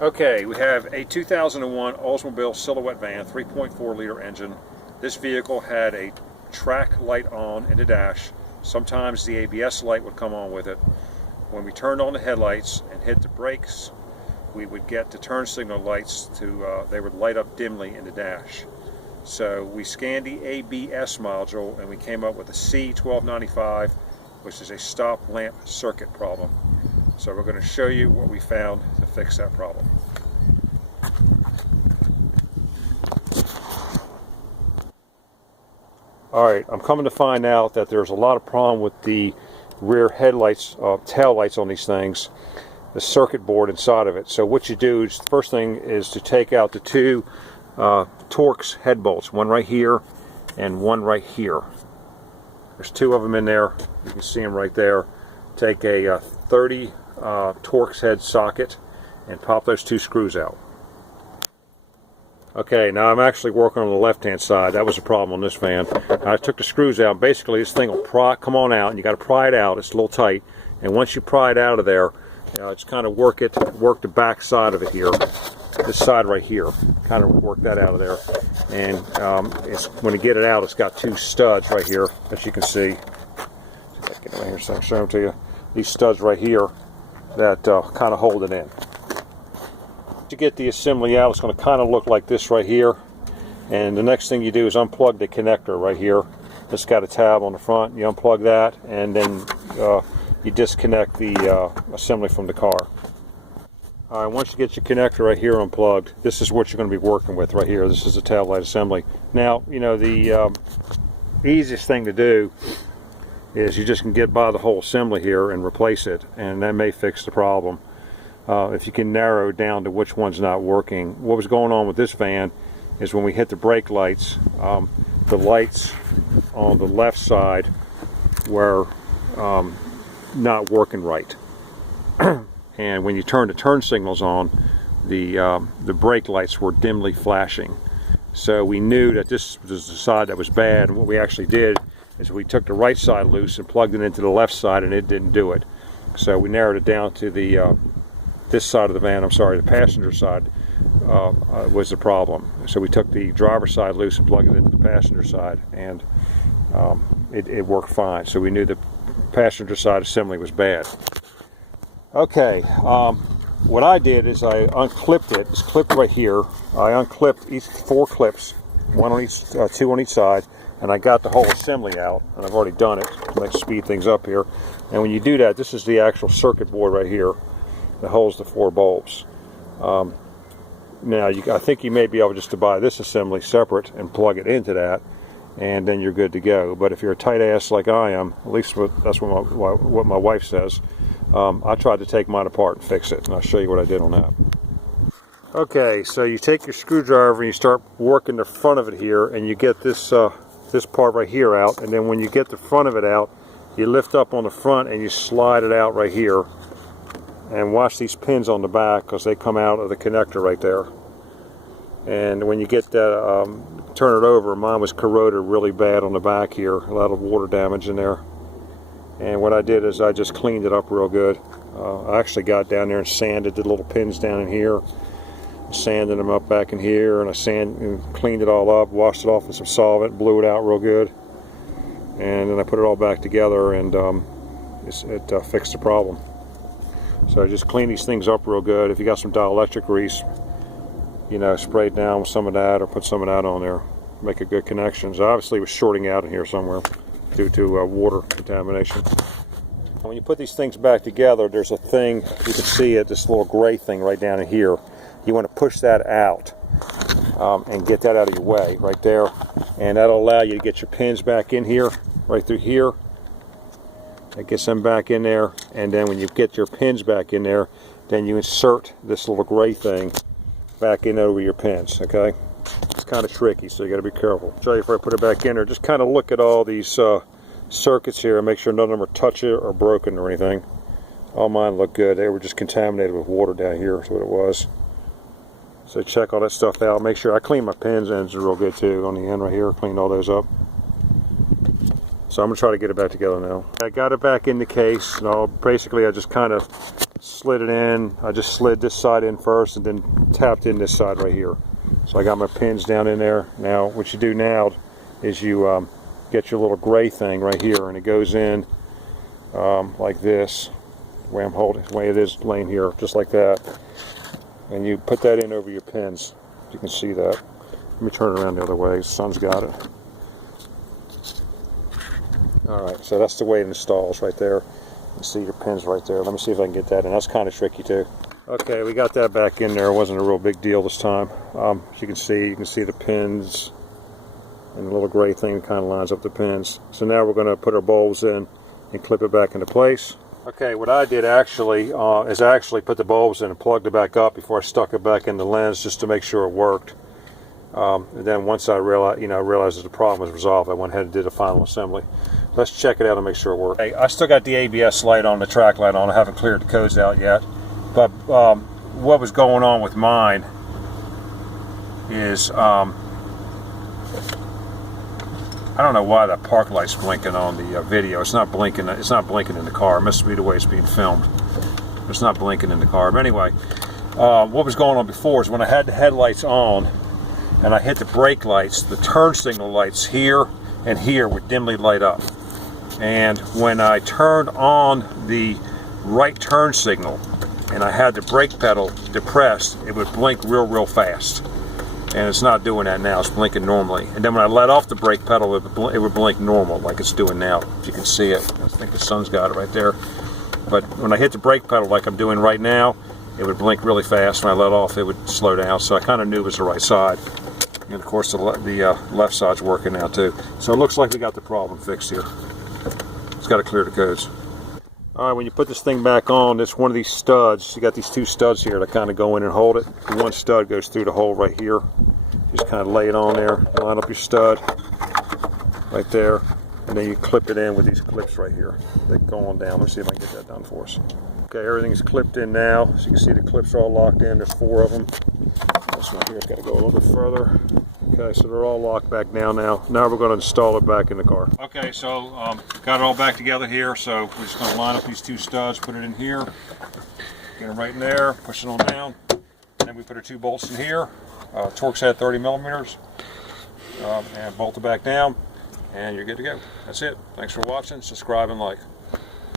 Okay, we have a 2001 Oldsmobile Silhouette van, 3.4 liter engine. This vehicle had a track light on in the dash. Sometimes the ABS light would come on with it. When we turned on the headlights and hit the brakes, we would get the turn signal lights to, they would light up dimly in the dash. So we scanned the ABS module and we came up with a C1295, which is a stop lamp circuit problem. So we're going to show you what we found to fix that problem. Alright, I'm coming to find out that there's a lot of problem with the rear headlights, tail lights on these things, the circuit board inside of it. So what you do is, the first thing is to take out the two Torx head bolts, one right here and one right here. There's two of them in there. You can see them right there. Take a 30 Torx head socket and pop those two screws out. Okay, now I'm actually working on the left hand side. That was a problem on this van. I took the screws out. Basically this thing will come on out, and you got to pry it out. It's a little tight, and once you pry it out of there, it's kind of work the back side of it here, this side right here, kind of work that out of there. And when you get it out, it's got two studs right here, as you can see. See if I can get it right here so I can show them to you. These studs right here that kind of hold it in. To get the assembly out, it's going to kind of look like this right here. And the next thing you do is unplug the connector right here. It's got a tab on the front. You unplug that, and then you disconnect the assembly from the car. All right, once you get your connector right here unplugged, this is what you're going to be working with right here. This is the tail light assembly. Now, you know, the easiest thing to do is you just can get by the whole assembly here and replace it, and that may fix the problem. If you can narrow down to which one's not working. What was going on with this van is when we hit the brake lights, the lights on the left side were not working right. And when you turn the turn signals on, the brake lights were dimly flashing. So we knew that this was the side that was bad, and what we actually did is we took the right side loose and plugged it into the left side, and it didn't do it. So we narrowed it down to the this side of the van, the passenger side was the problem. So we took the driver's side loose and plugged it into the passenger side, and it worked fine. So we knew the passenger side assembly was bad. Okay, what I did is I unclipped it. It's clipped right here. I unclipped each 4 clips, one on each, 2 on each side, and I got the whole assembly out, and I've already done it. Let's speed things up here. And when you do that, this is the actual circuit board right here that holds the 4 bulbs. Now, I think you may be able just to buy this assembly separate and plug it into that, and then you're good to go. But if you're a tight ass like I am, at least that's what my wife says, I tried to take mine apart and fix it, and I'll show you what I did on that. Okay, so you take your screwdriver and you start working the front of it here, and you get this this part right here out, and then when you get the front of it out, you lift up on the front and you slide it out right here. And watch these pins on the back, because they come out of the connector right there. And when you get that, turn it over, mine was corroded really bad on the back here, a lot of water damage in there. And what I did is I just cleaned it up real good. I actually got down there and sanded the little pins down in here, sanded them up back in here, and I cleaned it all up, washed it off with some solvent, blew it out real good, and then I put it all back together, and it fixed the problem. So just clean these things up real good. If you got some dielectric grease, you know, spray it down with some of that, or put some of that on there. Make a good connection. So obviously it was shorting out in here somewhere due to water contamination. When you put these things back together, there's a thing, you can see it, this little gray thing right down in here. You want to push that out and get that out of your way right there. And that'll allow you to get your pins back in here, right through here. That gets them back in there, and then when you get your pins back in there, then you insert this little gray thing back in over your pins, okay? It's kind of tricky, so you got to be careful. I'll show you if I put it back in there. Just kind of look at all these circuits here and make sure none of them are touched or broken or anything. All mine look good. They were just contaminated with water down here, is what it was. So check all that stuff out. Make sure I clean my pins ends real good too on the end right here. Cleaned all those up. So I'm going to try to get it back together now. I got it back in the case. Basically I just kind of slid it in. I just slid this side in first and then tapped in this side right here. So I got my pins down in there. Now what you do now is you get your little gray thing right here, and it goes in like this, the way I'm holding, the way it is laying here, just like that. And you put that in over your pins. You can see that. Let me turn it around the other way. The sun's got it. Alright, so that's the way it installs right there. You see your pins right there. Let me see if I can get that in. That's kind of tricky too. Okay, we got that back in there. It wasn't a real big deal this time. As you can see the pins and the little gray thing that kind of lines up the pins. So now we're going to put our bulbs in and clip it back into place. Okay, what I did actually is I actually put the bulbs in and plugged it back up before I stuck it back in the lens just to make sure it worked. And then once I realized that the problem was resolved, I went ahead and did a final assembly. Let's check it out and make sure it works. Okay, I still got the ABS light on, the track light on. I haven't cleared the codes out yet. But what was going on with mine is I don't know why that park light's blinking on the video. It's not blinking. It's not blinking in the car. It must be the way it's being filmed. It's not blinking in the car. But anyway, what was going on before is when I had the headlights on and I hit the brake lights, the turn signal lights here and here would dimly light up. And when I turned on the right turn signal and I had the brake pedal depressed, it would blink real fast. And it's not doing that now. It's blinking normally. And then when I let off the brake pedal, it would blink normal, like it's doing now. If you can see it. I think the sun's got it right there. But when I hit the brake pedal like I'm doing right now, it would blink really fast. When I let off, it would slow down. So I kind of knew it was the right side. And of course, the left side's working now too. So it looks like we got the problem fixed here. It's got to clear the codes. All right, when you put this thing back on, it's one of these studs. You got these two studs here that kind of go in and hold it. The one stud goes through the hole right here. Just kind of lay it on there, line up your stud right there, and then you clip it in with these clips right here. They go on down. Let's see if I can get that done for us. Okay, everything's clipped in now. So you can see the clips are all locked in. There's 4 of them. This one here's got to go a little bit further. Okay, so they're all locked back down now. Now we're going to install it back in the car. Okay, so got it all back together here. So we're just going to line up these 2 studs, put it in here, get them right in there, push it on down. And then we put our 2 bolts in here. Torx head 30 millimeters, and bolt it back down, and you're good to go. That's it. Thanks for watching. Subscribe and like.